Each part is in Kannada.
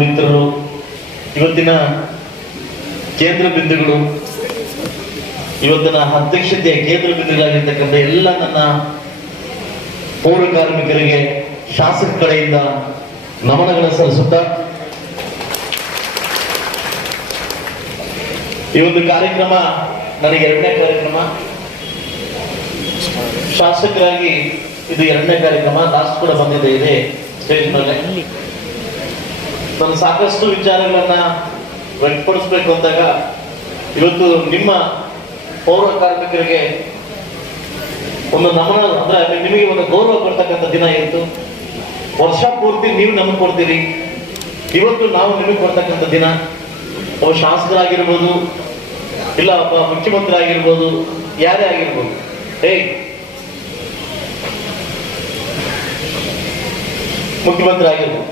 ಮಿತ್ರರು, ಇವತ್ತಿನ ಕೇಂದ್ರ ಬಿಂದುಗಳು, ಇವತ್ತಿನ ಅಧ್ಯಕ್ಷತೆಯ ಕೇಂದ್ರ ಬಿಂದುಗಳಾಗಿರ್ತಕ್ಕಂಥ ಎಲ್ಲ ನನ್ನ ಪೌರ ಕಾರ್ಮಿಕರಿಗೆ, ಶಾಸಕ ಕಡೆಯಿಂದ ನಮನಗಳ ಸಲ್ಲಿಸುತ್ತಾ, ಈ ಒಂದು ಕಾರ್ಯಕ್ರಮ, ನನಗೆ ಎರಡನೇ ಕಾರ್ಯಕ್ರಮ. ಶಾಸಕರಾಗಿ ಇದು ಎರಡನೇ ಕಾರ್ಯಕ್ರಮ, ಲಾಸ್ಟ್ ಕೂಡ ಬಂದಿದೆ, ಇದೆ ಸ್ಟೇಜ್ ಮೇಲೆ ನಾನು ಸಾಕಷ್ಟು ವಿಚಾರಗಳನ್ನ ವ್ಯಕ್ತಪಡಿಸ್ಬೇಕು ಅಂದಾಗ ಇವತ್ತು ನಿಮ್ಮ ಪೌರ ಕಾರ್ಮಿಕರಿಗೆ ಒಂದು ನಮನ, ಅಂದ್ರೆ ನಿಮಗೆ ಒಂದು ಗೌರವ ಕೊಡ್ತಕ್ಕಂಥ ದಿನ ಇತ್ತು. ವರ್ಷ ಪೂರ್ತಿ ನೀವು ನಮಗೆ ಕೊಡ್ತೀರಿ. ಇವತ್ತು ನಾವು ನಿಮಗೆ ಕೊಡ್ತಕ್ಕಂಥ ದಿನ. ಒಬ್ಬ ಶಾಸಕರಾಗಿರ್ಬೋದು, ಇಲ್ಲ ಒಬ್ಬ ಮುಖ್ಯಮಂತ್ರಿ ಆಗಿರ್ಬೋದು ಯಾರೇ ಆಗಿರ್ಬೋದು. ಏಯ್! ಮುಖ್ಯಮಂತ್ರಿ ಆಗಿರ್ಬೋದು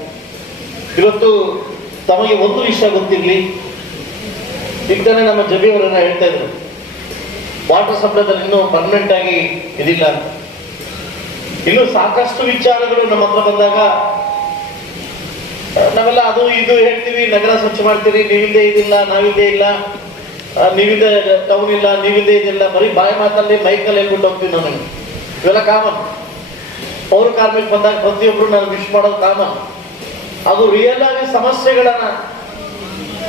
ಇವತ್ತು ತಮಗೆ ಒಂದು ವಿಷಯ ಗೊತ್ತಿರಲಿ. ಈಗ ನಮ್ಮ ಜಬಿ ಅವರನ್ನ ಹೇಳ್ತಾ ಇದ್ರು. ವಾಟರ್ ಸಪ್ಲೈದಲ್ಲಿ ಇನ್ನೂ ಪರ್ಮನೆಂಟ್ ಆಗಿ ಇದಿಲ್ಲ. ಇನ್ನು ಸಾಕಷ್ಟು ವಿಚಾರಗಳು ನಮ್ಮ ಹತ್ರ ಬಂದಾಗ ನಾವೆಲ್ಲ ಅದು ಇದು ಹೇಳ್ತೀವಿ, ನಗರ ಸ್ವಚ್ಛ ಮಾಡ್ತೀರಿ, ನೀವಿಲ್ಲದೆ ಇದಿಲ್ಲ, ನಾವಿಲ್ಲದೆ ಇಲ್ಲ. ನೀವಿಲ್ಲದೆ ಟೌನ್ ಇಲ್ಲ, ನೀವಿಲ್ಲದೆ ಇದಿಲ್ಲ. ಬರೀ ಬಾಯಿ ಮಾತಲ್ಲಿ ಬೈಕಲ್ಲಿ ಹೇಳ್ಬಿಟ್ಟು ಹೋಗ್ತೀವಿ ನನಗೆ ಇವೆಲ್ಲ ಕಾಮನ್ ಪೌರ ಕಾರ್ಮಿಕ ಬಂದಾಗ ಪ್ರತಿಯೊಬ್ರು ನಾನು ವಿಶ್ ಮಾಡೋದು ಕಾಮನ್ ಅದು ರಿಯಲ್ ಆಗಿ ಸಮಸ್ಯೆಗಳನ್ನ,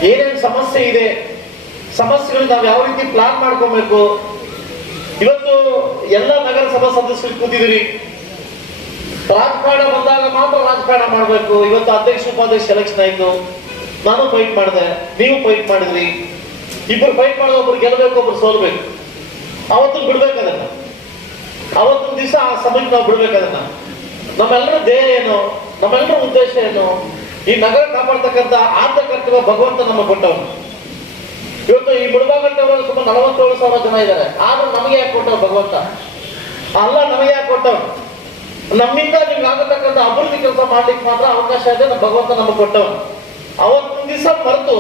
ಏನೇನು ಸಮಸ್ಯೆ ಇದೆ, ಸಮಸ್ಯೆಗಳು ನಾವು ಯಾವ ರೀತಿ ಪ್ಲಾನ್ ಮಾಡ್ಕೊಬೇಕು? ಇವತ್ತು ಎಲ್ಲ ನಗರಸಭಾ ಸದಸ್ಯರು ಕೂತಿದ್ದೀರಿ. ರಾಜಕಾರಣ ಬಂದಾಗ ಮಾತ್ರ ರಾಜಕಾರಣ ಮಾಡಬೇಕು. ಇವತ್ತು ಅಧ್ಯಕ್ಷ, ಉಪಾಧ್ಯಕ್ಷ ಎಲೆಕ್ಷನ್ ಆಯ್ತು. ನಾನು ಫೈಟ್ ಮಾಡಿದೆ. ನೀವು ಫೈಟ್ ಮಾಡಿದ್ರಿ. ಇಬ್ಬರು ಫೈಟ್ ಮಾಡಿದ ಒಬ್ರು ಗೆಲ್ಲಬೇಕು ಒಬ್ರು ಸೋಲ್ಬೇಕು. ಅವತ್ತು ಬಿಡ್ಬೇಕು ಅದನ್ನ. ಅವತ್ತೊಂದು ದಿವಸ ಆ ಸಮಯಕ್ಕೆ ನಾವು ಬಿಡ್ಬೇಕು ಅದನ್ನ. ನಮ್ಮೆಲ್ಲರ ಧ್ಯೇಯ ಏನು? ನಮ್ಮೆಲ್ಲರ ಉದ್ದೇಶ ಏನು? ಈ ನಗರ ಕಾಪಾಡ್ತಕ್ಕಂಥ ಆದ್ಯ ಕರ್ತವ್ಯ ಭಗವಂತ ನಮಗೆ ಕೊಟ್ಟವನು ಇವತ್ತು ಈ ಮುಳುಬಾಗಟ್ಟವರು ಸುಮಾರು ನಲವತ್ತೇಳು ಸಾವಿರ ಜನ ಇದ್ದಾರೆ. ಆದ್ರೂ ನಮಗೆ ಯಾಕೆ ಕೊಟ್ಟವ್ ಭಗವಂತ? ಅಲ್ಲ, ನಮಗೆ ಯಾಕೆ ಕೊಟ್ಟವ್ ನಮ್ಮಿಂದ ನಿಮ್ಗೆ ಆಗತಕ್ಕಂಥ ಅಭಿವೃದ್ಧಿ ಕೆಲಸ ಮಾಡ್ಲಿಕ್ಕೆ ಮಾತ್ರ ಅವಕಾಶ ಇದೆ, ನಮ್ಮ ಭಗವಂತ ನಮಗೆ ಕೊಟ್ಟವನು ಅವತ್ತು ದಿವಸ ಮರೆತು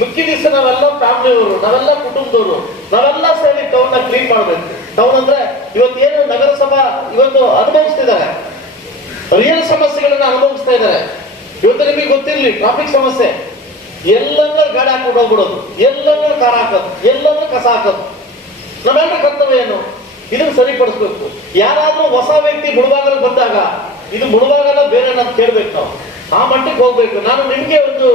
ಮುಖ್ಯ ದಿವಸ ನಾವೆಲ್ಲ ಫ್ಯಾಮಿಲಿಯವರು, ನಾವೆಲ್ಲ ಕುಟುಂಬದವರು, ನಾವೆಲ್ಲ ಸೇರಿ ಟೌನ್ ಕ್ಲೀನ್ ಮಾಡ್ಬೇಕು. ಟೌನ್ ಅಂದ್ರೆ ಇವತ್ತೇನು ನಗರಸಭಾ ಇವತ್ತು ಅನುಭವಿಸ್ತಿದ್ದಾರೆ. ರಿಯಲ್ ಸಮಸ್ಯೆಗಳನ್ನ ಅನುಭವಿಸ್ತಾ ಇದ್ದಾರೆ. ಇವತ್ತು ನಿಮಗೆ ಗೊತ್ತಿರಲಿ ಟ್ರಾಫಿಕ್ ಸಮಸ್ಯೆ. ಎಲ್ಲಂದ್ರೆ ಗಾಡಿ ಹಾಕೊಂಡು ಹೋಗ್ಬಿಡೋದು. ಎಲ್ಲಂದ್ರೆ ಕಾರ ಹಾಕೋದು. ಎಲ್ಲಂದ್ರೆ ಕಸ ಹಾಕೋದು. ನಮ್ಮೆಲ್ಲರ ಕರ್ತವ್ಯ ಏನು? ಇದನ್ನ ಸರಿಪಡಿಸ್ಬೇಕು. ಯಾರಾದ್ರೂ ಹೊಸ ವ್ಯಕ್ತಿ ಮುಳುವಾಗಲ್ಲ ಬಂದಾಗ, ಇದು ಮುಳುವಾಗಲ್ಲ ಬೇರೆ ನಾನು ಕೇಳ್ಬೇಕು ನಾವು. ಆ ಮಟ್ಟಕ್ಕೆ ಹೋಗ್ಬೇಕು. ನಾನು ನಿಮ್ಗೆ ಒಂದು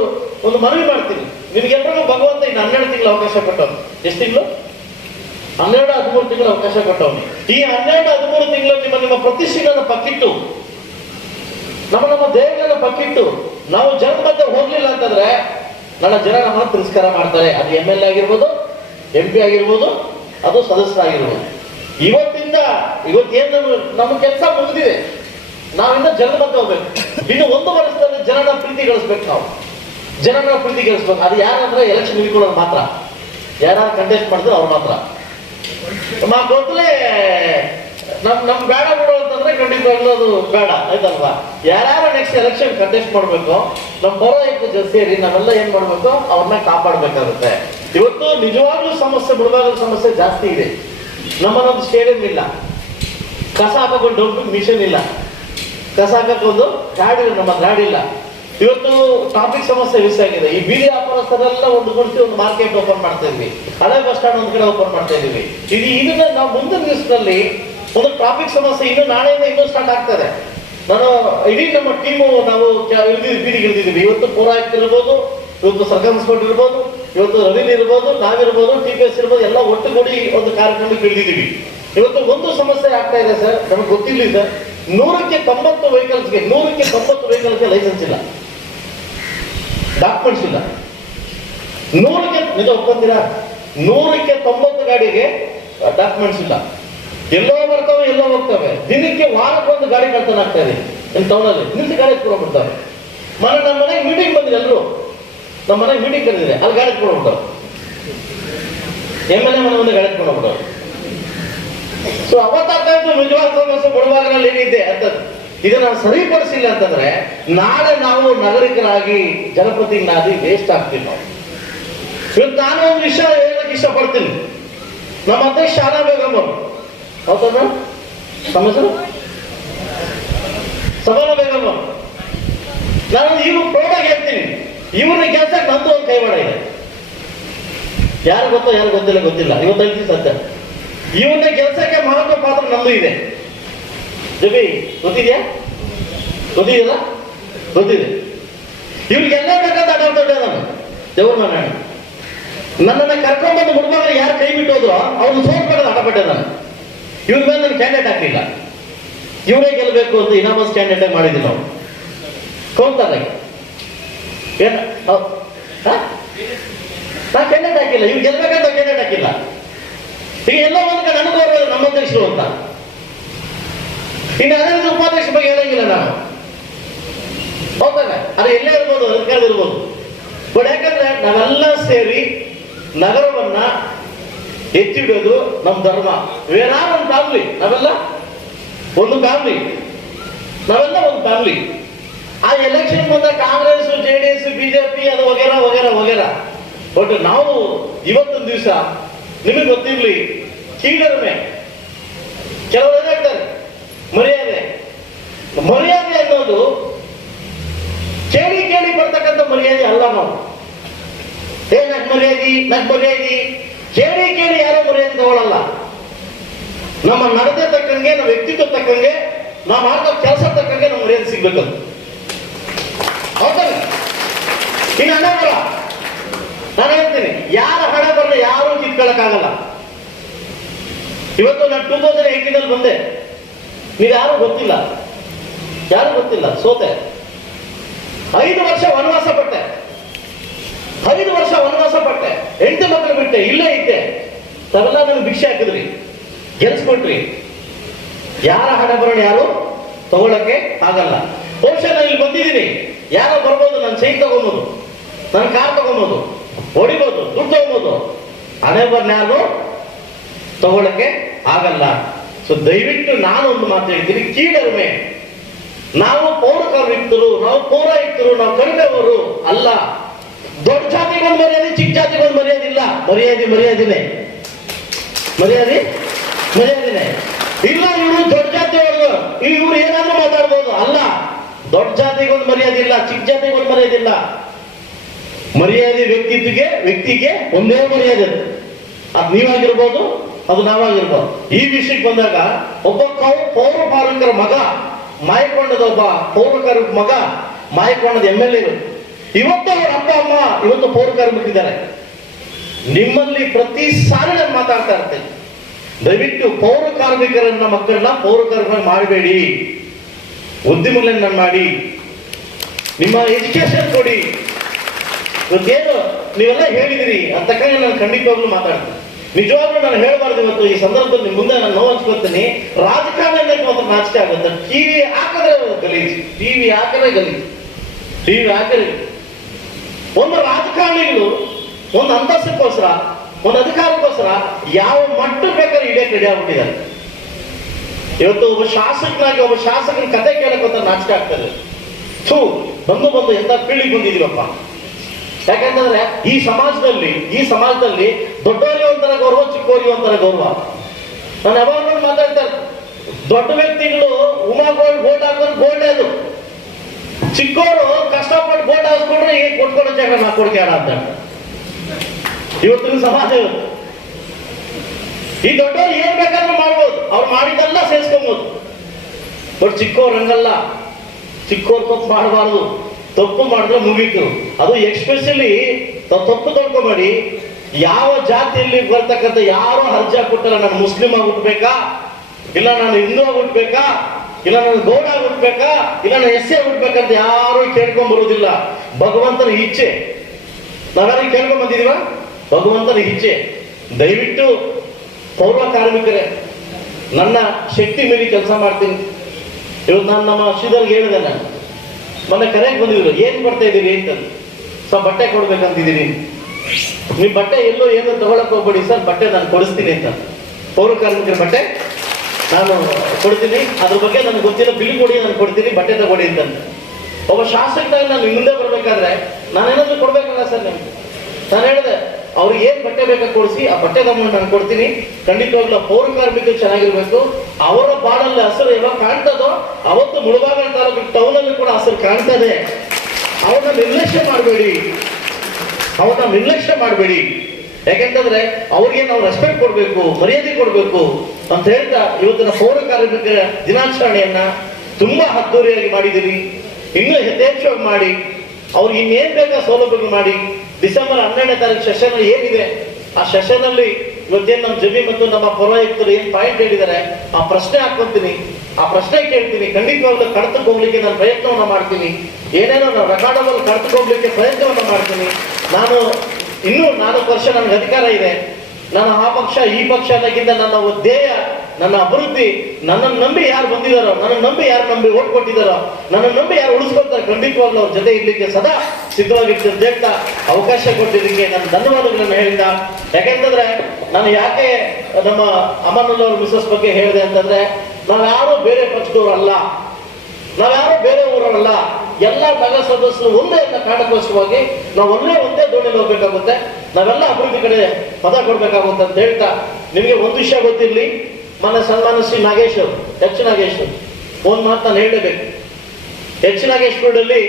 ಒಂದು ಮನವಿ ಮಾಡ್ತೀನಿ. ನಿಮ್ಗೆಲ್ಲರಿಗೂ ಭಗವಂತ ಇನ್ನು ಹನ್ನೆರಡು ತಿಂಗಳು ಅವಕಾಶ ಕೊಟ್ಟವನು. ಎಷ್ಟು ತಿಂಗಳು? ಹನ್ನೆರಡು ಹದಿಮೂರು ತಿಂಗಳು ಅವಕಾಶ ಕೊಟ್ಟವನು. ಈ ಹನ್ನೆರಡು ಹದಿಮೂರು ತಿಂಗಳು ನಿಮ್ಮ ನಿಮ್ಮ ಪ್ರತಿಷ್ಠೆಗಳನ್ನ ಪಕ್ಕಿಟ್ಟು ನಮ್ಮ ನಮ್ಮ ದೇಹಗಳನ್ನ ಪಕ್ಕಿಟ್ಟು ನಾವು ಜನರ ಹೋಗ್ಲಿಲ್ಲ ಅಂತಂದ್ರೆ ನನ್ನ ಜನ ನಮ್ಮನ್ನ ತಿರಸ್ಕಾರ ಮಾಡ್ತಾರೆ. ಅದು ಎಂ ಎಲ್ ಎ ಆಗಿರ್ಬೋದು ಎಂ ಪಿ ಆಗಿರ್ಬೋದು, ಅದು ಸದಸ್ಯರಾಗಿರ್ಬೋದು ಇವತ್ತಿಂದ ಇವತ್ತೇನು ನಮ್ಮ- ನಮ್ಮ ಕೆಲಸ ಮುಗಿದಿದೆ. ನಾವಿಂದ ಜನರ ಮಧ್ಯೆ ಹೋಗ್ಬೇಕು. ಇನ್ನು ಒಂದು ವರ್ಷದಲ್ಲಿ ಜನನ ಪ್ರೀತಿ ಗಳಿಸ್ಬೇಕು ನಾವು. ಜನನ ಪ್ರೀತಿ ಗಳಿಸ್ಬೇಕು. ಅದು ಯಾರಂದ್ರೆ ಎಲೆಕ್ಷನ್ ನಿಲ್ಕೊಳ್ಳೋದು ಮಾತ್ರ. ಯಾರು ಕಂಟೆಸ್ಟ್ ಮಾಡಿದ್ರು ಅವ್ರು ಮಾತ್ರ. ಮಾತ್ರ ನಮ್ ನಮ್ ಬೇಡ ಬಿಡು ಅಂತಂದ್ರೆ ಖಂಡಿತವಾಗ್ಲೂ ಅದು ಬೇಡ, ಆಯ್ತಲ್ವಾ? ಯಾರ್ಯಾರು ನೆಕ್ಸ್ಟ್ ಎಲೆಕ್ಷನ್ ಕಂಟೆಸ್ಟ್ ಮಾಡ್ಬೇಕು, ನಮ್ ಪೌರಾಯುಕ್ತ ಸೇರಿ ನಾವೆಲ್ಲ ಏನ್ ಮಾಡ್ಬೇಕು, ಅವ್ರನ್ನ ಕಾಪಾಡ್ಬೇಕಾಗುತ್ತೆ. ಇವತ್ತು ನಿಜವಾಗ್ಲೂ ಸಮಸ್ಯೆ ಬಿಡುವಾಗ ಸಮಸ್ಯೆ ಜಾಸ್ತಿ ಇದೆ. ನಮ್ಮನ್ನೊಂದು ಸ್ಟೇಡಿಯಂ ಇಲ್ಲ. ಕಸ ಹಾಕೊಂಡು ಹೋಗ್ಬೇಕು ಮಿಷನ್ ಇಲ್ಲ. ಕಸ ಹಾಕೋದು ಗಾಡಿ ನಮ್ಮ ಗಾಡಿ ಇಲ್ಲ. ಇವತ್ತು ಟ್ರಾಫಿಕ್ ಸಮಸ್ಯೆ ಮಿಸ್ ಆಗಿದೆ. ಈ ಬೀದಿ ವ್ಯಾಪಾರಸ್ಥರೆಲ್ಲ ಒಂದು ಗುಡಿಸಿ ಒಂದು ಮಾರ್ಕೆಟ್ ಓಪನ್ ಮಾಡ್ತಾ ಇದ್ವಿ. ಹಳೆ ಬಸ್ ಸ್ಟ್ಯಾಂಡ್ ಒಂದ್ ಕಡೆ ಓಪನ್ ಮಾಡ್ತಾ ಇದೀವಿ ಇದು ಇದನ್ನ ನಾವು ಮುಂದಿನ ದಿವಸದಲ್ಲಿ ಒಂದು ಟ್ರಾಫಿಕ್ ಸಮಸ್ಯೆ, ಇನ್ನು ನಾಳೆಯಿಂದ ಇನ್ನೂ ಸ್ಟಾರ್ಟ್ ಆಗ್ತದೆ. ನಾನು ಇಡೀ ನಮ್ಮ ಟೀಮು ನಾವು ಇಳ್ದಿದ್ವಿ ಬೀದಿಗೆ ಇಳಿದಿದ್ದೀವಿ. ಇವತ್ತು ಪೌರಾಯುಕ್ತ ಇರ್ಬೋದು, ಇವತ್ತು ಸರ್ಕಾರ ಇನ್ಸ್ಪೆಕ್ಟರ್ ಇರ್ಬೋದು, ಇವತ್ತು ರವೀನ್ ಇರ್ಬೋದು, ನಾವಿರ್ಬೋದು ಟಿ ಪಿ ಎಸ್ ಇರ್ಬೋದು, ಎಲ್ಲ ಒಟ್ಟುಗೂಡಿ ಒಂದು ಕಾರ್ಯಕ್ರಮಕ್ಕೆ ಇಳಿದಿದ್ದೀವಿ. ಇವತ್ತು ಒಂದು ಸಮಸ್ಯೆ ಆಗ್ತಾ ಇದೆ ಸರ್, ನಮಗೆ ಗೊತ್ತಿಲ್ಲ ಸರ್. ನೂರಕ್ಕೆ ತೊಂಬತ್ತು ವೆಹಿಕಲ್ಸ್ಗೆ ನೂರಕ್ಕೆ ತೊಂಬತ್ತು ವೆಹಿಕಲ್ಸ್ಗೆ ಲೈಸೆನ್ಸ್ ಇಲ್ಲ. ಡಾಕ್ಯುಮೆಂಟ್ಸ್ ಇಲ್ಲ. ನೂರಕ್ಕೆ ನಿಜ ಒಪ್ಕೊಂತೀರಾ? ನೂರಕ್ಕೆ ತೊಂಬತ್ತು ಗಾಡಿಗೆ ಡಾಕ್ಯುಮೆಂಟ್ಸ್ ಇಲ್ಲ. ಎಲ್ಲೋ ಬರ್ತವೆ ಎಲ್ಲೋ ಹೋಗ್ತವೆ. ದಿನಕ್ಕೆ ವಾರಕ್ಕೊಂದು ಗಾಡಿ ಕಳ್ತನ ಆಗ್ತಾ ಇದೆ ನಿಮ್ಮ ಟೌನಲ್ಲಿ ನಿಲ್ಸಿ ಗಾಡಿ ಎತ್ಕೊಂಡ್ಬಿಡ್ತವೆ ಮನೆ ನಮ್ಮ ಮನೆಗೆ ಮೀಟಿಂಗ್ ಬಂದಿದೆ ಎಲ್ಲರೂ ನಮ್ಮ ಮನೆಗೆ ಮೀಟಿಂಗ್ ಕರೆದಿದೆ. ಅಲ್ಲಿ ಗಾಡಿ ಎತ್ಕೊಂಡ್ಬಿಡ್ತವೆ ಎಂ ಎಲ್ ಎ ಮನೆ ಮುಂದೆ ಗಾಡಿ ಎತ್ಕೊಂಡ್ಬಿಡ್ತವೆ ಸೊ ಅವತ್ತಾಗ್ತಾ ನಿಜವಾದ ಸಮಸ್ಯೆ ಬುಡಭಾಗದಲ್ಲಿ ಏನಿದೆ ಅಂತ ಇದನ್ನ ಸರಿಪಡಿಸಿಲ್ಲ ಅಂತಂದ್ರೆ, ನಾಳೆ ನಾವು ನಾಗರಿಕರಾಗಿ ಜನಪ್ರತಿನಿಧಿ ವೇಸ್ಟ್ ಆಗ್ತೀವಿ ನಾವು. ಇವತ್ತು ನಾನು ಒಂದು ವಿಷಯ ಹೇಳಕ್ ಇಷ್ಟಪಡ್ತೀನಿ. ನಮ್ಮ ಅಧ್ಯಕ್ಷ ಶಾಲಾ ಬೇಗಮ್ ಹೌದಾ ಬೇಕಲ್ವ ನಾನು ಇವ್ರು ಪ್ರೌಢಾಗಿ ಹೇಳ್ತೀನಿ. ಇವ್ರನ್ನ ಕೆಲ್ಸಕ್ಕೆ ನಂದು ಒಂದು ಕೈವಾಡ ಇದೆ ಯಾರು ಗೊತ್ತೋ ಯಾರು ಗೊತ್ತಿಲ್ಲ ಗೊತ್ತಿಲ್ಲ. ಇವತ್ತು ಹೇಳ್ತೀನಿ ಸತ್ಯ. ಇವನ್ನ ಕೆಲಸಕ್ಕೆ ಮಹತ್ವ ಪಾತ್ರ ನಂದು ಇದೆ. ಜಬಿ ಗೊತ್ತಿದ್ಯಾ? ಗೊತ್ತಿದೆಯಲ್ಲ? ಗೊತ್ತಿದೆ. ಇವ್ರಿಗೆಲ್ಲ ಬೇಕಾದ ಆಟ ದೊಡ್ಡ ನಾನು ದೇವ್ರ ಮನೆ ನನ್ನನ್ನ ಕರ್ಕೊಂಡ್ಬಂದು ಮುಡುವಾಗ ಯಾರು ಕೈ ಬಿಟ್ಟೋದ್ರು ಅವ್ರನ್ನ ಸೋಲ್ಬೇಕಾದ ಆಟ ಪಟ್ಟೆ ನಾನು ಇವ್ರ ಮೇಲೆ ನಾನು ಕ್ಯಾಂಡಿಡೇಟ್ ಹಾಕಲಿಲ್ಲ. ಇವರೇ ಗೆಲ್ಲಬೇಕು ಅಂತ ಇನಾಮಸ್ ಕ್ಯಾಂಡಿಡೇಟ್ ಮಾಡಿದ್ವಿ ನಾವು. ಹಾ? ನಾ ಕ್ಯಾಂಡಿಡೇಟ್ ಹಾಕಿಲ್ಲ ಇವ್ರು ಗೆಲ್ಲಬೇಕಂತ ಕ್ಯಾಂಡಿಡೇಟ್ ಹಾಕಿಲ್ಲ ಈಗ ಎಲ್ಲ ಒಂದು ಕಡೆ ಅನುಭವ ನಮ್ಮ ಅಧ್ಯಕ್ಷರು ಅಂತ. ಇನ್ನು ಅದರಿಂದ ಉಪಾಧ್ಯಕ್ಷ ಬಗ್ಗೆ ಹೇಳಂಗಿಲ್ಲ ನಾನು. ಹೋಗ್ತಾರೆ. ಅದು ಎಲ್ಲೇ ಇರ್ಬೋದು ಅದಕ್ಕೆ ಇರ್ಬೋದು. ಬಟ್ ಯಾಕಂದ್ರೆ ನಾವೆಲ್ಲ ಸೇರಿ ನಗರವನ್ನ ಎತ್ತಿಡೋದು ನಮ್ಮ ಧರ್ಮ. ಇವೇನಾ ಒಂದು ಫ್ಯಾಮಿಲಿ ನಾವೆಲ್ಲ? ಒಂದು ಫ್ಯಾಮಿಲಿ ನಾವೆಲ್ಲ ಒಂದು ಫ್ಯಾಮಿಲಿ ಆ ಎಲೆಕ್ಷನ್ ಬಂದ Congress J D S BJP ಅದು ವಗೇರ ವಗೇರ ವಗೇರ. ಬಟ್ ನಾವು ಇವತ್ತೊಂದು ದಿವಸ ನಿಮಗೆ ಗೊತ್ತಿರ್ಲಿ ಕೀಳರಿಮೆ ಕೆಲವರು ಏನಾಗ್ತಾರೆ ಮರ್ಯಾದೆ. ಮರ್ಯಾದೆ ಅನ್ನೋದು ಕೇಳಿ ಕೇಳಿ ಬರ್ತಕ್ಕಂಥ ಮರ್ಯಾದೆ ಅಲ್ಲ ನಾವು. ಏ, ನಗ್ ಮರ್ಯಾದಿ ನಗ್ ಮರ್ಯಾದಿ. ಕೇಳಿ ತಗೊಳ್ಳಲ್ಲ ನಮ್ಮ ನಡತೆ ತಕ್ಕಂಗೆ, ನಮ್ಮ ವ್ಯಕ್ತಿತ್ವ ತಕ್ಕಂಗೆ ನಾವು ಮಾಡಿದ ಕೆಲಸ ತಕ್ಕಂಗೆ ನಮ್ಮ ಮರ್ಯಾದೆ ಸಿಗ್ಬೇಕು ಹೌದಲ್ಲ ಇನ್ನು ಬರ ನಾನು ಹೇಳ್ತೀನಿ, ಯಾರ ಹಣ ಬರಲ್ಲ ಯಾರು ಕಿತ್ಕೊಳ್ಳಕ್ಕಾಗಲ್ಲ. ಇವತ್ತು ನಾನು ಟೂ ತೌಸಂಡ್ ಏಯ್ಟೀನ್ ಅಲ್ಲಿ ಬಂದೆ. ನೀವು ಯಾರು ಗೊತ್ತಿಲ್ಲ? ಯಾರು ಗೊತ್ತಿಲ್ಲ? ಸೋತೆ. ಐದು ವರ್ಷ ವನವಾಸ ಪಟ್ಟೆ. ಐದು ವರ್ಷ ವನವಾಸ ಪಟ್ಟೆ. ಎಂಟು ಮಕ್ಕಳು ಬಿಟ್ಟೆ, ಇಲ್ಲೇ ಇದ್ದೆ. ತಾವೆಲ್ಲ ನನಗೆ ಭಿಕ್ಷೆ ಹಾಕಿದ್ರಿ. ಗೆಲ್ಸ್ಕೊಟ್ರಿ. ಯಾರ ಹಣ ಬರೋಣ ಯಾರು? ತಗೊಳಕ್ಕೆ ಆಗಲ್ಲ. ಬಹುಶಃ ನಾನು ಇಲ್ಲಿ ಬಂದಿದ್ದೀನಿ. ಯಾರೋ ಬರ್ಬೋದು, ನನ್ನ ಸೈಟ್ ತಗೊಂಬೋದು, ನನ್ನ ಕಾರ್ ತಗೊಂಬೋದು, ಹೊಡಿಬೋದು, ದುಡ್ಡು ತಗೊಬೋದು. ಹಣೆ ಬರ್ನ ಯಾರು? ತಗೊಳಕ್ಕೆ ಆಗಲ್ಲ. ಸೊ ದಯವಿಟ್ಟು ನಾನು ಒಂದು ಮಾತು ಹೇಳ್ತೀನಿ. ಕೀಳರಿಮೆ. ನಾವು ಪೌರ ಇರ್ತರು ನಾವು ನಾವು ಕಡಿಮೆಯವರು ಅಲ್ಲ. ದೊಡ್ಡ ಜಾತಿಗೊಂದು ಮರ್ಯಾದೆ, ಚಿಕ್ಕ ಜಾತಿಗೊಂದು ಮರ್ಯಾದೆ ಇಲ್ಲ. ಮರ್ಯಾದೆ, ಮರ್ಯಾದೆನೆ. ಮರ್ಯಾದೆ? ಮರ್ಯಾದೆ ಇಲ್ಲ, ಇವರು ದೊಡ್ಡ ಜಾತಿಯವರು. ಇವ್ರು ಏನಾದ್ರೂ ಮಾತಾಡ್ಬೋದು. ಅಲ್ಲ, ದೊಡ್ಡ ಜಾತಿಗೊಂದು ಮರ್ಯಾದೆ ಇಲ್ಲ, ಚಿಕ್ಕ ಜಾತಿಗೊಂದು ಮರ್ಯಾದೆ ಇಲ್ಲ. ಮರ್ಯಾದೆ ವ್ಯಕ್ತಿತ್ವಕ್ಕೆ, ವ್ಯಕ್ತಿಗೆ ಒಂದೇ ಮರ್ಯಾದೆ ಅದು. ನೀವಾಗಿರ್ಬೋದು, ಅದು ನಾವಾಗಿರ್ಬೋದು. ಈ ವಿಷಯಕ್ಕೆ ಬಂದಾಗ, ಒಬ್ಬ ಕೌ ಪೌರ ಪಾಲಕರ ಮಗ, ಮಾಯಕೊಂಡದ ಒಬ್ಬ ಪೌರ ಮಗ, ಮಾಯಕೊಂಡದ ಎಂ ಎಲ್ ಎರು ಇವತ್ತು ಅವರ ಅಪ್ಪ, ಅಮ್ಮ ಇವತ್ತು ಪೌರ ಕಾರ್ಮಿಕರಿದ್ದಾರೆ ನಿಮ್ಮಲ್ಲಿ ಪ್ರತಿ ಸಾರಿ ನಾನು ಮಾತಾಡ್ತಾ ಇರ್ತೇನೆ. ದಯವಿಟ್ಟು ಪೌರ ಕಾರ್ಮಿಕರನ್ನ ಮಕ್ಕಳನ್ನ ಪೌರ ಕಾರ್ಮಿಕ ಮಾಡಬೇಡಿ. ಉದ್ಯಮಗಳನ್ನ ಮಾಡಿ. ನಿಮ್ಮ ಎಜುಕೇಶನ್ ಕೊಡಿ. ಇವತ್ತೇನು ನೀವೆಲ್ಲ ಹೇಳಿದಿರಿ ಅಂತ ನಾನು ಖಂಡಿತವಾಗ್ಲೂ ಮಾತಾಡ್ತೀನಿ. ನಿಜವಾಗ್ಲೂ ನಾನು ಹೇಳಬಾರ್ದು ಇವತ್ತು ಈ ಸಂದರ್ಭದಲ್ಲಿ ನಿಮ್ಮ ಮುಂದೆ ನಾನು ನೋವು ಹಂಚ್ಕೊತೀನಿ ರಾಜಕಾರಣ ಮಾತ್ರ ನಾಚಿಕೆ ಆಗುತ್ತೆ. ಟಿವಿ ಹಾಕಿದ್ರೆ ಗಲೀಜು. ಟಿವಿ ಹಾಕಿದ್ರೆ ಗಲೀಜು. ಟಿವಿ ಹಾಕಿದ್ರೆ ಒಂದು ರಾಜಕಾರಣಿಗಳು, ಒಂದು ಅಂತಸ್ತಕ್ಕೋಸ್ಕರ ಒಂದು ಅಧಿಕಾರಕ್ಕೋಸ್ಕರ ಯಾವ ಮಟ್ಟ ಬೇಕಾದ್ರೆ ಇಡಕ್ಕೆ ರೆಡಿ ಆಗ್ಬಿಟ್ಟಿದ್ದಾರೆ. ಇವತ್ತು ಒಬ್ಬ ಶಾಸಕನಾಗಿ ಒಬ್ಬ ಶಾಸಕನ ಕತೆ ಕೇಳಕ್ಕೆ ನಾಚಿಕೆ ಆಗ್ತದೆ ಥೂ, ಬಂದು ಬಂದು ಎಂತ ಪೀಳಿಗೆ ಬಂದಿದೀವಪ್ಪ ಯಾಕಂತಂದ್ರೆ ಈ ಸಮಾಜದಲ್ಲಿ ಈ ಸಮಾಜದಲ್ಲಿ ದೊಡ್ಡವರಿಗೆ ಒಂಥರ ಗೌರವ, ಚಿಕ್ಕವರಿಗೆ ಒಂಥರ ಗೌರವ. ನಾನು ಯಾವಾಗಲೂ ಮಾತಾಡ್ತಾ ಇರ್ತೀನಿ. ದೊಡ್ಡ ವ್ಯಕ್ತಿಗಳು ಉಮಾ ಗೋಲ್ಡ್ ಬೋಟ್ ಹಾಕೋದು ಗೋಲ್ಡ್ ಅದು. ಚಿಕ್ಕವರು ಕಷ್ಟಪಟ್ಟು ಬೋಟ್ ಹಾಕ್ಸ್ಕೊಂಡ್ರೆ ಈಗ ಕೊಟ್ಕೊಳ್ಳೋ ಜಾಗ ನಾ ಕೊಡ್ಕ್ಯಾಡ ಅಂತ. ಇವತ್ತಿನ ಸಮಾಜ ಈ ದೊಡ್ಡವ್ರು ಏನ್ ಬೇಕಾದ್ರೂ ಮಾಡ್ಬೋದು. ಅವ್ರು ಮಾಡಿದ್ದೆಲ್ಲ ಸೇರಿಸ್ಕೊಬೋದು. ಬಟ್ ಚಿಕ್ಕವ್ರು ಹಂಗಲ್ಲ. ಚಿಕ್ಕವ್ರು ತಪ್ಪು ಮಾಡಬಾರ್ದು. ತಪ್ಪು ಮಾಡಿದ್ರೆ ಮುಗೀತು ಅದು ಎಕ್ಸ್ಪೆಷಲಿ ತಪ್ಪು ತೊಳ್ಕೊಬೇಡಿ. ಯಾವ ಜಾತಿಯಲ್ಲಿ ಬರ್ತಕ್ಕಂಥ ಯಾರು ಅರ್ಜಿ ಕೊಟ್ಟಲ್ಲ ನಾನು ಮುಸ್ಲಿಂ ಆಗಿ ಹುಟ್ಬೇಕಾ ಇಲ್ಲ ನಾನು ಹಿಂದೂ ಆಗಿ ಹುಟ್ಟಬೇಕಾ ಇಲ್ಲ ನಾನು ಗೌಡ ಆಗಿ ಹುಟ್ಟಬೇಕಾ ಇಲ್ಲ ನಾನು ಎಸ್ ಎ ಹುಟ್ಟಬೇಕಂತ ಯಾರು ಕೇಳ್ಕೊಂಡ್ ಬರುವುದಿಲ್ಲ ಭಗವಂತನ ಇಚ್ಛೆ ನಾವ್ಯಾರು ಕೇಳ್ಕೊಂಡ್ ಬಂದಿದೀವ ಭಗವಂತನ ಇಚ್ಛೆ. ದಯವಿಟ್ಟು ಪೌರ ಕಾರ್ಮಿಕರೇ, ನನ್ನ ಶಕ್ತಿ ಮೀರಿ ಕೆಲಸ ಮಾಡ್ತೀನಿ. ಇವತ್ತು ನಾನು ನಮ್ಮ ಶ್ರೀಧರ್ಗೆ ಹೇಳಿದೆ ನಾನು. ಮೊನ್ನೆ ಕರೆಗೆ ಬಂದಿದ್ರು, ಏನು ಬರ್ತಾ ಇದ್ದೀರಿ? ಅಂತ ಸರ್, ಬಟ್ಟೆ ಕೊಡ್ಬೇಕಂತಿದ್ದೀನಿ. ನೀವು ಬಟ್ಟೆ ಎಲ್ಲೋ ಏನೋ ತಗೊಳಕ್ ಹೋಗ್ಬೇಡಿ ಸರ್, ಬಟ್ಟೆ ನಾನು ಕೊಡಿಸ್ತೀನಿ ಅಂತ. ಪೌರ ಕಾರ್ಮಿಕರ ಬಟ್ಟೆ ನಾನು ಕೊಡ್ತೀನಿ. ಅದ್ರ ಬಗ್ಗೆ ನನಗೆ ಗೊತ್ತಿಲ್ಲ, ಬಿಲ್ ಕೊಡಿ ನಾನು ಕೊಡ್ತೀನಿ, ಬಟ್ಟೆ ತಗೊಡಿ ಅಂತ ಒಬ್ಬ ಶಾಸಕನಾಗಿ ನಾನು ಮುಂದೆ ಬರ್ಬೇಕಾದ್ರೆ ನಾನೇನಾದ್ರೂ ಕೊಡ್ಬೇಕಲ್ಲ ಸರ್ ನಿಮ್ಗೆ? ನಾನು ಹೇಳಿದೆ ಅವ್ರಿಗೆ ಏನ್ ಬಟ್ಟೆ ಬೇಕಾ ಕೊಡಿಸಿ, ಆ ಬಟ್ಟೆ ಅಮೌಂಟ್ ನಾನು ಕೊಡ್ತೀನಿ. ಖಂಡಿತವಾಗ್ಲೂ ಪೌರ ಕಾರ್ಮಿಕರು ಚೆನ್ನಾಗಿರ್ಬೇಕು. ಅವರ ಬಾಡಲ್ಲಿ ಹಸಿರು ಯಾವಾಗ ಕಾಣ್ತದೋ, ಅವತ್ತು ಮುಳಬಾಗಲ್ ತಾಲೂಕು ಟೌನ್ ಅಲ್ಲಿ ಕೂಡ ಹಸಿರು ಕಾಣ್ತದೆ. ಅವನ್ನ ನಿರ್ಲಕ್ಷ್ಯ ಮಾಡಬೇಡಿ. ಅವನ್ನ ನಿರ್ಲಕ್ಷ್ಯ ಮಾಡಬೇಡಿ. ಯಾಕೆಂತಂದ್ರೆ ಅವ್ರಿಗೆ ನಾವು ರೆಸ್ಪೆಕ್ಟ್ ಕೊಡಬೇಕು, ಮರ್ಯಾದೆ ಕೊಡಬೇಕು. ಅಂತ ಹೇಳ್ತಾ ಇವತ್ತಿನ ಪೌರ ಕಾರ್ಮಿಕರ ದಿನಾಚರಣೆಯನ್ನ ತುಂಬಾ ಅದ್ದೂರಿಯಾಗಿ ಮಾಡಿದ್ದೀರಿ. ಇನ್ನೂ ಯಥೇಚ್ಛವಾಗಿ ಮಾಡಿ. ಅವ್ರಿಗೆ ಇನ್ನೇನ್ ಬೇಕಾ ಸೌಲಭ್ಯಗಳು ಮಾಡಿ. ಡಿಸೆಂಬರ್ ಹನ್ನೆರಡನೇ ತಾರೀಕು ಸೆಷನ್ ಏನಿದೆ, ಆ ಸೆಷನ್ ಅಲ್ಲಿ ಇವತ್ತೇನು ನಮ್ಮ ಜಮಿ ಮತ್ತು ನಮ್ಮ ಪೌರಾಯುಕ್ತರು ಏನ್ ಪಾಯಿಂಟ್ ಹೇಳಿದ್ದಾರೆ, ಆ ಪ್ರಶ್ನೆ ಹಾಕೊಂತೀನಿ. ಆ ಪ್ರಶ್ನೆ ಕೇಳ್ತೀನಿ. ಖಂಡಿತವಾಗ್ಲೂ ಕಡತಕ್ಕೆ ಹೋಗ್ಲಿಕ್ಕೆ ನಾನು ಪ್ರಯತ್ನವನ್ನು ಮಾಡ್ತೀನಿ. ಏನೇನೋ ನಾನು ರೆಕಾರ್ಡಬಲ್ ಕಡತಕ್ಕೆ ಹೋಗ್ಲಿಕ್ಕೆ ಪ್ರಯತ್ನವನ್ನು ಮಾಡ್ತೀನಿ. ನಾನು ಇನ್ನೂ ನಾಲ್ಕು ವರ್ಷ ನನಗೆ ಅಧಿಕಾರ ಇದೆ. ನಾನು ಆ ಪಕ್ಷ, ಈ ಪಕ್ಷ ಅನ್ನೋಕ್ಕಿಂತ ನನ್ನ ಧ್ಯೇಯ ನನ್ನ ಅಭಿವೃದ್ಧಿ ನನ್ನನ್ನು ನಂಬಿ ಯಾರು ಬಂದಿದಾರೋ ನನ್ನ ನಂಬಿ ಯಾರು ನಂಬಿ ಓಟ್ ಕೊಟ್ಟಿದಾರೋ ನನ್ನ ನಂಬಿ ಯಾರು ಉಳಿಸ್ಕೊಳ್ತಾರೆ, ಖಂಡಿತವಾಗ್ಲೂ ಅವ್ರ ಜೊತೆ ಇರ್ಲಿಕ್ಕೆ ಸದಾ ಸಿದ್ಧವಾಗಿರ್ತದೆ ಅಂತ ಅವಕಾಶ ಕೊಟ್ಟಿದ್ದಕ್ಕೆ ನನ್ನ ಧನ್ಯವಾದಗಳನ್ನು ಹೇಳಿದ್ದ ಯಾಕೆಂತಂದ್ರೆ ನಾನು ಯಾಕೆ ನಮ್ಮ ಅಮನುಲ್ ಮಿಸಸ್ ಬಗ್ಗೆ ಹೇಳಿದೆ ಅಂತಂದ್ರೆ ನಾವು ಯಾರು ಬೇರೆ ಪಕ್ಷದವರಲ್ಲ. ನಾವ್ಯಾರು ಬೇರೆ ಊರಲ್ಲ. ಎಲ್ಲ ನಗರ ಸದಸ್ಯರು ಒಂದೇ ಅಂತ ಕಾರಣಕ್ಕೋಸ್ಕರವಾಗಿ ನಾವು ಒಂದೇ ಒಂದೇ ದೋಣಿಯಲ್ಲಿ ಹೋಗ್ಬೇಕಾಗುತ್ತೆ. ನಾವೆಲ್ಲ ಅಭಿವೃದ್ಧಿ ಕಡೆ ಪದ ಕೊಡ್ಬೇಕಾಗುತ್ತೆ ಅಂತ ಹೇಳ್ತಾ ನಿಮಗೆ ಒಂದು ವಿಷಯ ಗೊತ್ತಿರಲಿ. ಮನೆ ಸನ್ಮಾನ ಶ್ರೀ ನಾಗೇಶ್ ಅವರು, ಎಚ್ ನಾಗೇಶ್ ಅವರು. ಒಂದು ಮಾತು ನಾನು ಹೇಳಲೇಬೇಕು. ಎಚ್ ನಾಗೇಶ್ ಅಲ್ಲಿ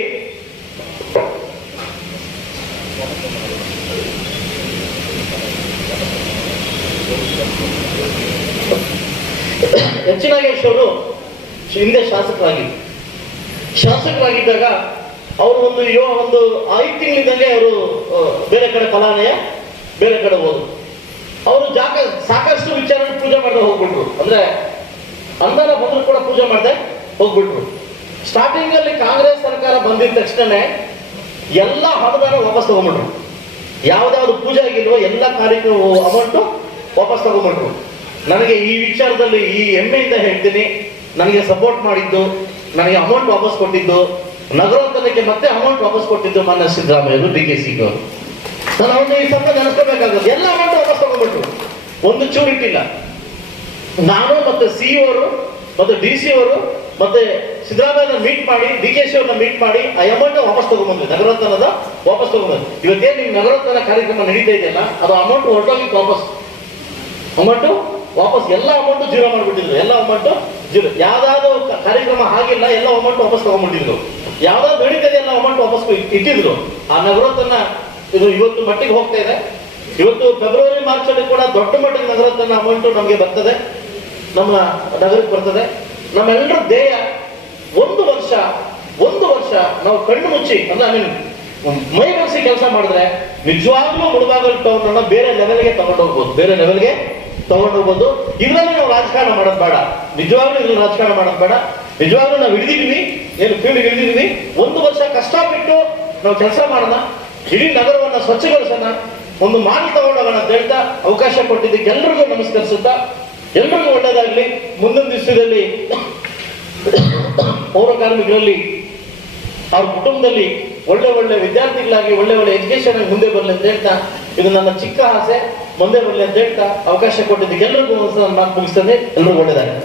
ಎಚ್ ನಾಗೇಶ್ ಅವರು ಹಿಂದೆ ಶಾಸಕರಾಗಿದ್ದರು. ಶಾಸಕರಾಗಿದ್ದಾಗ ಅವರು ಒಂದು ಯೋ, ಒಂದು ಐದು ತಿಂಗಳಿದ್ದಂಗೆ ಅವರು ಬೇರೆ ಕಡೆ ಫಲಾನಯ ಬೇರೆ ಕಡೆ ಹೋದ್ರು. ಅವರು ಜಾಗ ಸಾಕಷ್ಟು ವಿಚಾರ ಪೂಜೆ ಮಾಡದೆ ಹೋಗ್ಬಿಟ್ರು. ಅಂದ್ರೆ ಅಂದರ ಬಂದ್ರು ಕೂಡ ಪೂಜೆ ಮಾಡದೆ ಹೋಗ್ಬಿಟ್ರು. ಸ್ಟಾರ್ಟಿಂಗ್ ಅಲ್ಲಿ ಕಾಂಗ್ರೆಸ್ ಸರ್ಕಾರ ಬಂದಿದ ತಕ್ಷಣನೇ ಎಲ್ಲ ಹಣದಾರ ವಾಪಸ್ ತಗೊಂಡ್ಬಿಟ್ರು. ಯಾವ್ದಾವ್ದು ಪೂಜೆ ಆಗಿಲ್ವೋ ಎಲ್ಲ ಕಾರ್ಯಕ್ರಮ ಅಮೌಂಟ್ ವಾಪಸ್ ತಗೊಂಡ್ಬಿಟ್ರು. ನನಗೆ ಈ ವಿಚಾರದಲ್ಲಿ ಈ ಹೆಮ್ಮೆಯಿಂದ ಹೇಳ್ತೀನಿ. ನನಗೆ ಸಪೋರ್ಟ್ ಮಾಡಿದ್ದು ನನಗೆ ಅಮೌಂಟ್ ವಾಪಸ್ ಕೊಟ್ಟಿದ್ದು ನಗರೋತ್ತರಕ್ಕೆ ಮತ್ತೆ ಅಮೌಂಟ್ ವಾಪಸ್ ಕೊಟ್ಟಿದ್ದು ಮಾನ್ಯ ಸಿದ್ದರಾಮಯ್ಯರು, ಡಿ ಕೆ ಸಿ ಅವರು. ನಾನು ಅವನ್ನ ಈ ಸ್ವಲ್ಪ ನೆನೆಸ್ಕೋಬೇಕಾಗುತ್ತೆ ಎಲ್ಲ ಅಮೌಂಟ್ ವಾಪಸ್ ತಗೊಂಡ್ಬಿಟ್ರು. ಒಂದು ಚೂರು ಇಟ್ಟಿಲ್ಲ. ನಾನು ಮತ್ತೆ ಸಿ ಅವರು, ಮತ್ತೆ ಡಿ ಸಿ ಅವರು, ಮತ್ತೆ ಸಿದ್ದರಾಮಯ್ಯನ ಮೀಟ್ ಮಾಡಿ, ಡಿ ಕೆ ಸಿ ಅವ್ರನ್ನ ಮೀಟ್ ಮಾಡಿ, ಆ ಅಮೌಂಟ್ ವಾಪಸ್ ತಗೊಂಡ್ಬಂದ್ವಿ. ನಗರೋತ್ಥಾನದ ವಾಪಸ್ ತಗೊಂಡ್ಬಂದ್ವಿ. ಇವತ್ತೇನು ನೀವು ನಗರೋತ್ಥಾನ ಕಾರ್ಯಕ್ರಮ ನಡೀತಾ ಇದೆಯಲ್ಲ, ಅದು ಅಮೌಂಟ್ ಹೊರಟೋಗಿತ್ತು ವಾಪಸ್. ಅಮೌಂಟ್ ವಾಪಸ್ ಎಲ್ಲ ಅಮೌಂಟು ಜೀರೋ ಮಾಡ್ಬಿಟ್ಟಿದ್ರು. ಎಲ್ಲ ಅಮೌಂಟು ಜೀರೋ. ಯಾವ್ದಾದ್ರು ಕಾರ್ಯಕ್ರಮ ಆಗಿಲ್ಲ, ಎಲ್ಲ ಅಮೌಂಟ್ ವಾಪಸ್ ತಗೊಂಡ್ಬಿಟ್ಟಿದ್ರು. ಯಾವ್ದಾದ್ರು ನಡೀತದೆ ಎಲ್ಲ ಅಮೌಂಟ್ ವಾಪಸ್ ಇಟ್ಟಿದ್ರು. ಆ ನಗರೋತ್ಥಾನ ಇದು ಇವತ್ತು ಮಟ್ಟಿಗೆ ಹೋಗ್ತಾ ಇದೆ. ಇವತ್ತು ಫೆಬ್ರವರಿ ಮಾರ್ಚ್ ಅಲ್ಲಿ ಕೂಡ ದೊಡ್ಡ ಮಟ್ಟಿಗೆ ನಗರೋತ್ಥಾನ ಅಮೌಂಟ್ ನಮಗೆ ಬರ್ತದೆ. ನಮ್ಮ ನಗರಕ್ಕೆ ಬರ್ತದೆ. ನಮ್ಮೆಲ್ಲರ ಧ್ಯೇಯ ಒಂದು ವರ್ಷ ಒಂದು ವರ್ಷ ನಾವು ಕಣ್ಣು ಮುಚ್ಚಿ, ಅಂದ್ರೆ ಮೈ ಕೆಲಸ ಮಾಡಿದ್ರೆ ನಿಜವಾಗ್ಲೂ ಮುಳುಬಾಗಲ್ ಟೌನ್ ಬೇರೆ ಲೆವೆಲ್ಗೆ ತಗೊಂಡು ಹೋಗ್ಬೋದು. ಬೇರೆ ಲೆವೆಲ್ಗೆ ತಗೊಂಡು ಹೋಗ್ಬೋದು ಇದರಲ್ಲಿ ನಾವು ರಾಜಕಾರಣ ಮಾಡೋದು ಬೇಡ. ನಿಜವಾಗ್ಲೂ ಇದ್ರಲ್ಲಿ ರಾಜಕಾರಣ ಮಾಡೋದು ಬೇಡ. ನಿಜವಾಗ್ಲೂ ನಾವು ಹಿಡಿದಿದ್ವಿ ಏನು ಫೀಲ್ಡ್ ಹಿಡಿದಿದ್ವಿ ಒಂದು ವರ್ಷ ಕಷ್ಟಪಟ್ಟು ನಾವು ಕೆಲಸ ಮಾಡೋಣ. ಇಡೀ ನಗರವನ್ನ ಸ್ವಚ್ಛಗೊಳಿಸೋಣ. ಒಂದು ಮಾಲ್ ತಗೊಂಡೋಗೋಣ ಅಂತ ಹೇಳ್ತಾ ಅವಕಾಶ ಕೊಟ್ಟಿದ್ದಕ್ಕೆ ಎಲ್ರಿಗೂ ನಮಸ್ಕರಿಸುತ್ತಾ. ಎಲ್ರಿಗೂ ಒಳ್ಳೇದಾಗ್ಲಿ. ಮುಂದಿನ ದಿವಸದಲ್ಲಿ ಪೌರ ಕಾರ್ಮಿಕರಲ್ಲಿ ಅವ್ರ ಕುಟುಂಬದಲ್ಲಿ ಒಳ್ಳೆ ಒಳ್ಳೆ ವಿದ್ಯಾರ್ಥಿಗಳಾಗಿ, ಒಳ್ಳೆ ಒಳ್ಳೆ ಎಜುಕೇಶನ್ ಮುಂದೆ ಬರಲಿ ಅಂತ ಹೇಳ್ತಾ, ಇದು ನನ್ನ ಚಿಕ್ಕ ಆಸೆ, ಮುಂದೆ ಬರಲಿ ಅಂತ ಹೇಳ್ತಾ ಅವಕಾಶ ಕೊಟ್ಟಿದ್ದಕ್ಕೆ ಸಲ ಮಾತು ಮುಗಿಸ್ತದೆ ಎಲ್ರಿಗೂ ಒಳ್ಳೇದಾಗಲಿ